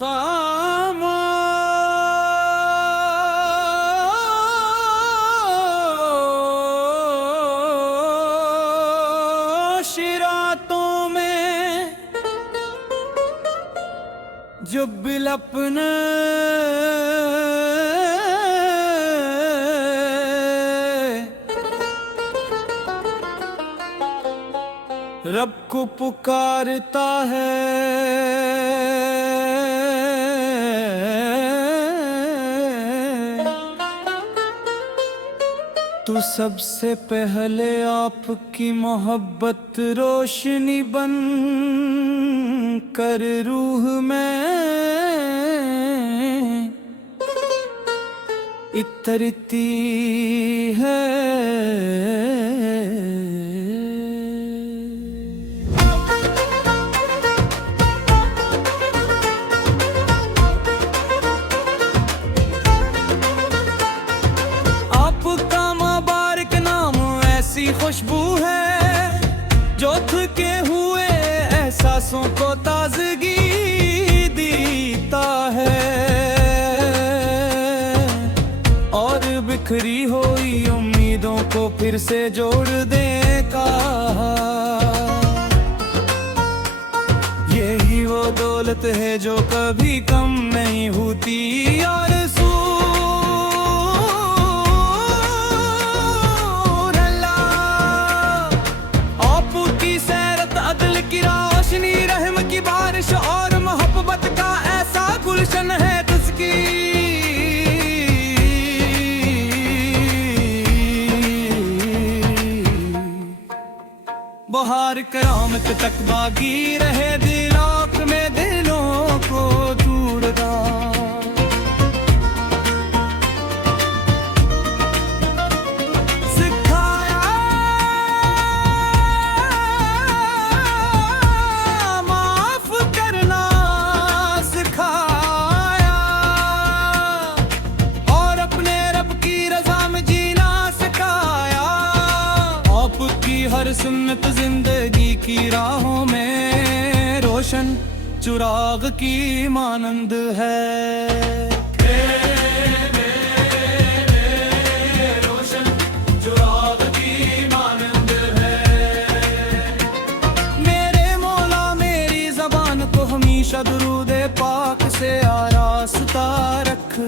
खामोश रातों में जो बिलपने रब को पुकारता है, तो सबसे पहले आपकी मोहब्बत रोशनी बन कर रूह में इतरती है। खुशबू है जो थके हुए एहसासों को ताजगी देता है और बिखरी हुई उम्मीदों को फिर से जोड़ देगा। यही वो दौलत है जो कभी कम नहीं होती और बारिश और मोहब्बत का ऐसा गुलशन है तुझकी। बहार करामत तक बागी रहे दिलों में दिलों को जुड़दा। हर सुन्नत जिंदगी की राहों में रोशन चिराग की मानंद है। रोशन चिराग की मानंद है। मेरे मौला मेरी ज़बान को हमेशा दुरूद पाक से आरास्ता रख।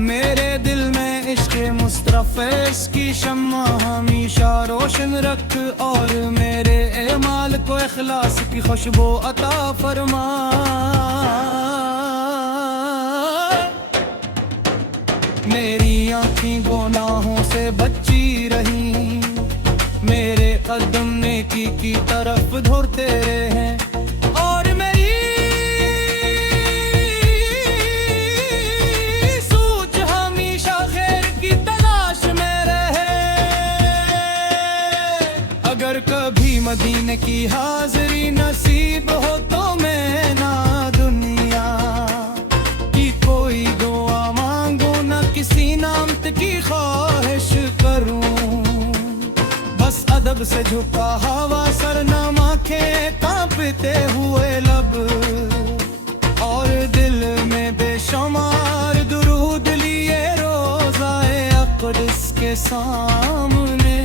मेरे दिल में इश्क़ मुस्तफ़ा की शम्मा हमेशा रोशन रख और मेरे एमाल को इखलास की खुशबू अता फरमा। मेरी आँखें गुनाहों से बची रही, मेरे कदम नेकी की तरफ दौड़ते रहे हैं और कभी मदीने की हाजिरी नसीब हो तो मैं ना दुनिया की कोई दुआ मांगू ना किसी नामत की ख्वाहिश करूं। बस अदब से झुका हवा सरनामा के कांपते हुए लब और दिल में बेशुमार दुरूद लिए रोज़ाए अक़दस के सामने।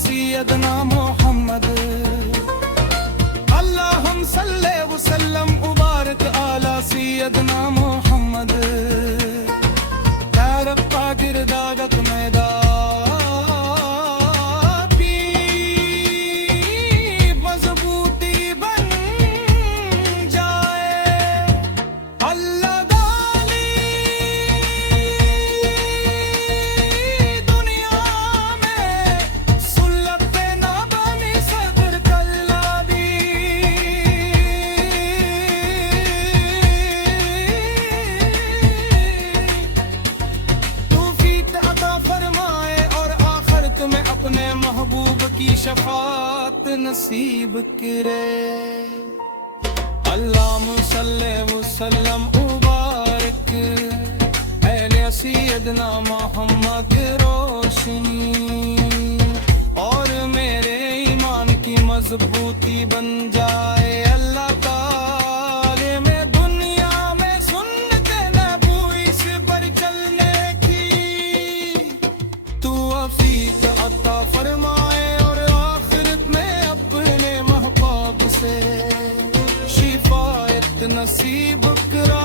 सैयदना मोहम्मद अल्लाहुम्मा सल्ले व सल्लम मुबारक आला सैयदना मोहम्मद। तारक़ा गिरदारक मैदान भी मज़बूती बन जाए महबूब की शफात नसीब करे। अल्लाहुम्मा सल्ले वसल्लम मुबारक अले सैयदना मोहम्मद रोशनी, और मेरे ईमान की मजबूती बन जाए अल्लाह ताले में दुनिया में सुन्नत नबूवी से पर चलने की तू अफीक अता फरमाए, और आखिरत में अपने महबूब से शिफायत नसीब करा।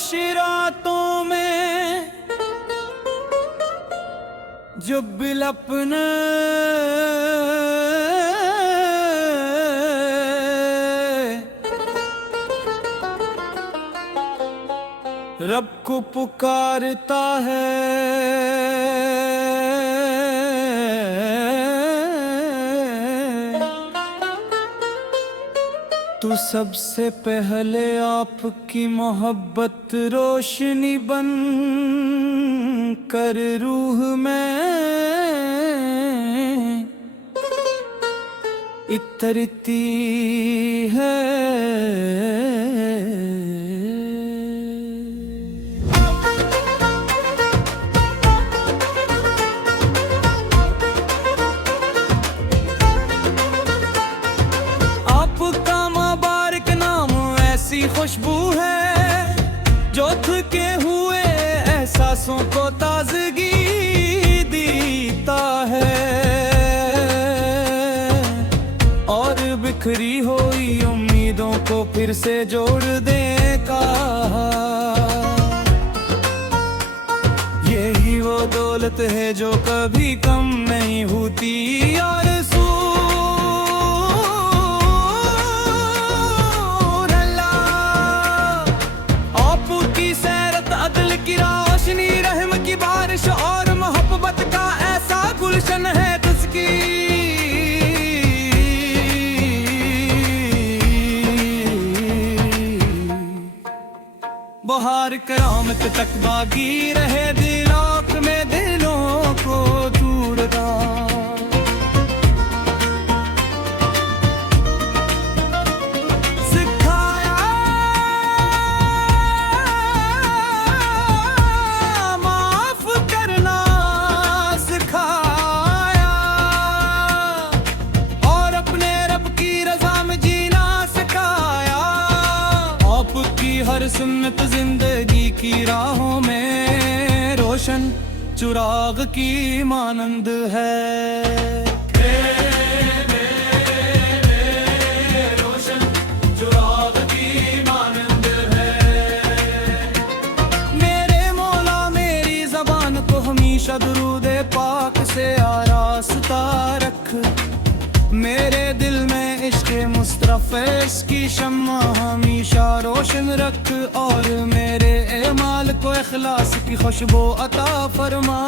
शिरातों में जो बिलपने रब को पुकारता है, तो सबसे पहले आपकी मोहब्बत रोशनी बन कर रूह में इतरती है। खुशबू है जो थके हुए एहसासों को ताजगी देता है, और बिखरी हुई उम्मीदों को फिर से जोड़ देगा। यही वो दौलत है जो कभी कम नहीं होती, और रहम की बारिश और मोहब्बत का ऐसा गुलशन है तुझकी, बहार करामत तक बागी रहे दिलों में दिलों को दूरदा। हर सुन्नत जिंदगी की राहों में रोशन चिराग की मानंद है। रोशन चिराग की मानंद है। मेरे मौला मेरी ज़बान को हमेशा दुरूदे पाक से आरास्ता रख, मेरे दिल में इश्क़ मुस्तफ़ा की शम्मा हमेशा रोशन रख, और मेरे एमाल को इखलास की खुशबू अता फरमा।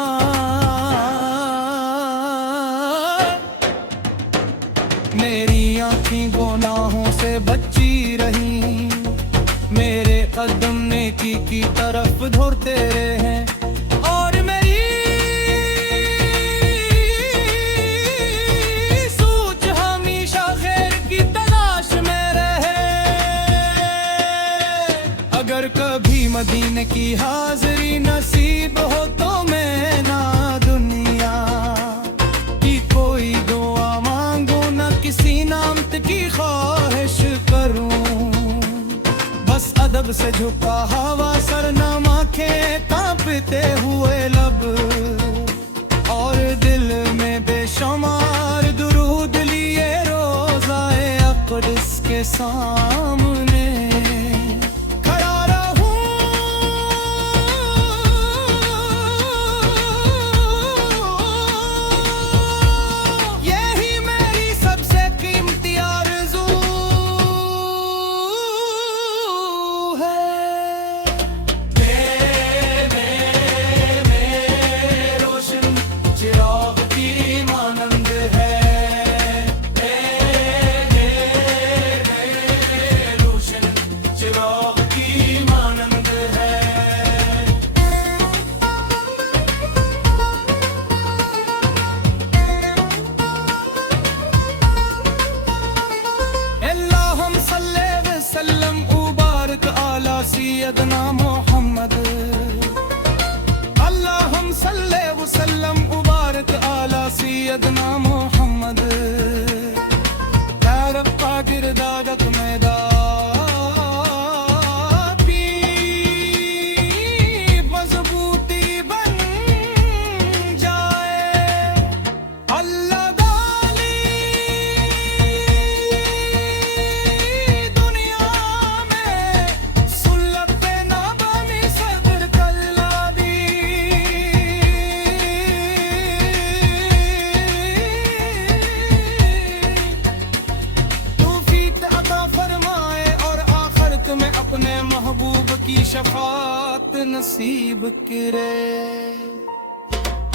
मेरी आँखें गुनाहों से बची रही, मेरे कदम नेकी की तरफ धुरते हैं, और मेरी अगर कभी मदीने की हाजिरी नसीब हो तो मैं ना दुनिया की कोई दुआ मांगू, ना किसी नामत की ख्वाहिश करूं, बस अदब से झुका हवा सर नमा के कांपते चलते हुए लब, और दिल में बेशुमार दुरूद लिए रोज़ाए अक़दस के सामने खड़ा रहूं। यही मेरी सबसे कीमती आरज़ू है। रोशन चिराग की मानंद है, रोशन चिराग की मानंद है। अल्लाहुम्मा सल्ले व सल्लम मुबारक आला सय्यदना मोहम्मद। अल्लाहुम्मा सल्ले व सल्लम मुबारक आला सय्यदना मोहम्मद। या रब का गिरदारक मैदा पी मजबूती बन जाए। अल्लाह दाली दुनिया में सुल्लत ना बनी सदर कल्ला दी। तौफीक अता फरमाए और आखिरत में अपने महबूब की शफाअत नसीब करे।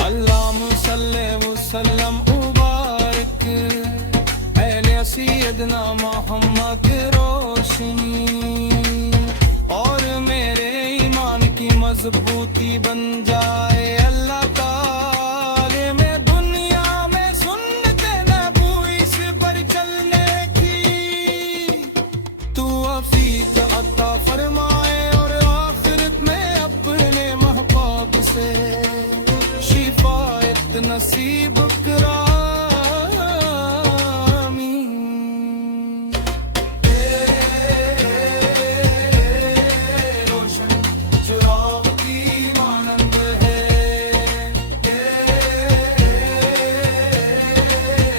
अल्लाहुम्मा सल्ले व सल्लम मुबारक अला सय्यदना मोहम्मद रोशनी और मेरे ईमान की मजबूती बन जाए। अल्लाह ताले में दुनिया में सुन्नत नबूवी से पर चलने की तू अफीद अता फरमाए और आखिरत में अपने महबूब से शिफायत नसीब करा। आमीन। रोशन चिराग की मानंद है,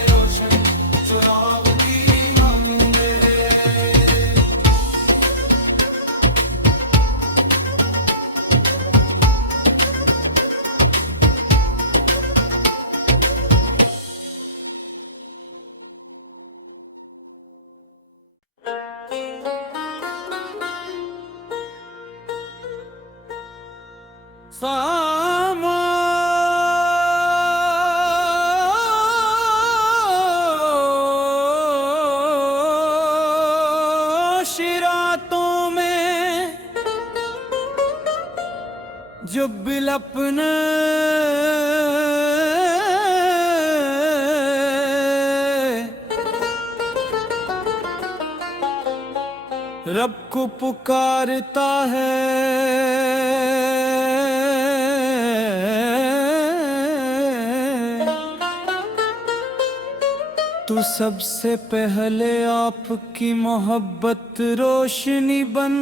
रोशन चिराग की मानंद है। शिरातों में जो बिलपने रब को पुकारता है, तू सबसे पहले आपकी मोहब्बत रोशनी बन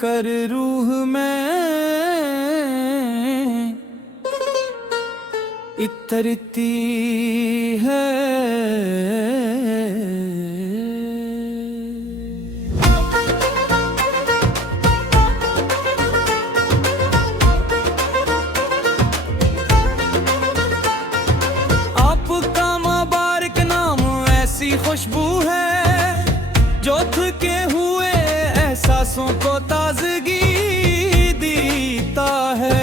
कर रूह में इतरती है। खुशबू है जो थके हुए एहसासों को ताजगी देता है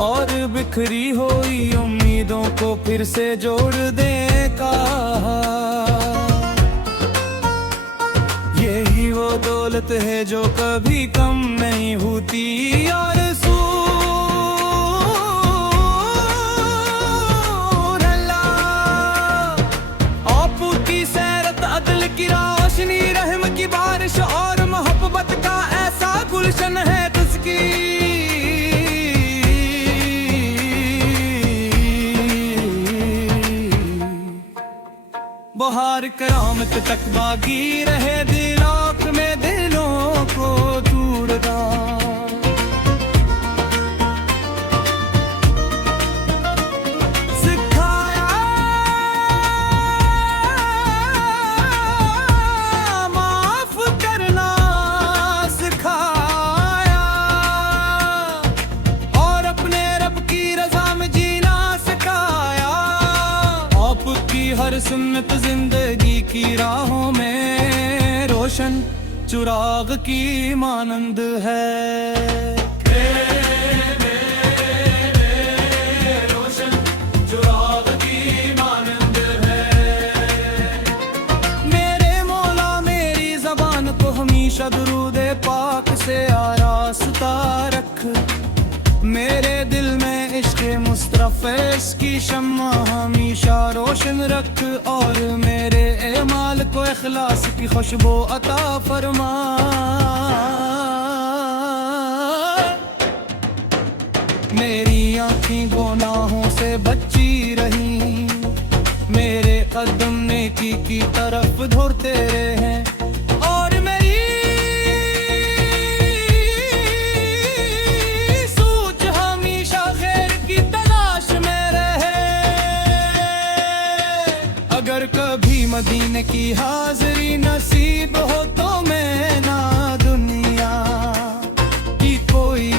और बिखरी हुई उम्मीदों को फिर से जोड़ देगा। यही वो दौलत है जो कभी कम नहीं होती और की रोशनी रहम की बारिश और मोहब्बत का ऐसा गुलशन है तुझकी। बहार करामत तक बागी रहे दिलों में दिलों को दूर सुन्नत जिंदगी की राहों में रोशन चुराग की मानंद है। रोशन चुराग की मानंद है। मेरे मौला मेरी ज़बान को हमेशा दुरूद पाक से आरास्ता रख। मेरे दिल में इश्क़ मुस्तफ़ा की शम्मा हमेशा रोशन रख और मेरे एमाल को इखलास की खुशबू अता फरमा। मेरी आँखें गुनाहों से बची रही, मेरे कदम नेकी की तरफ धुरते हैं और मेरी सोच हमेशा खैर की तलाश में रहे। अगर कभी मदीने की हाज़री नसीब हो तो मैं ना दुनिया की कोई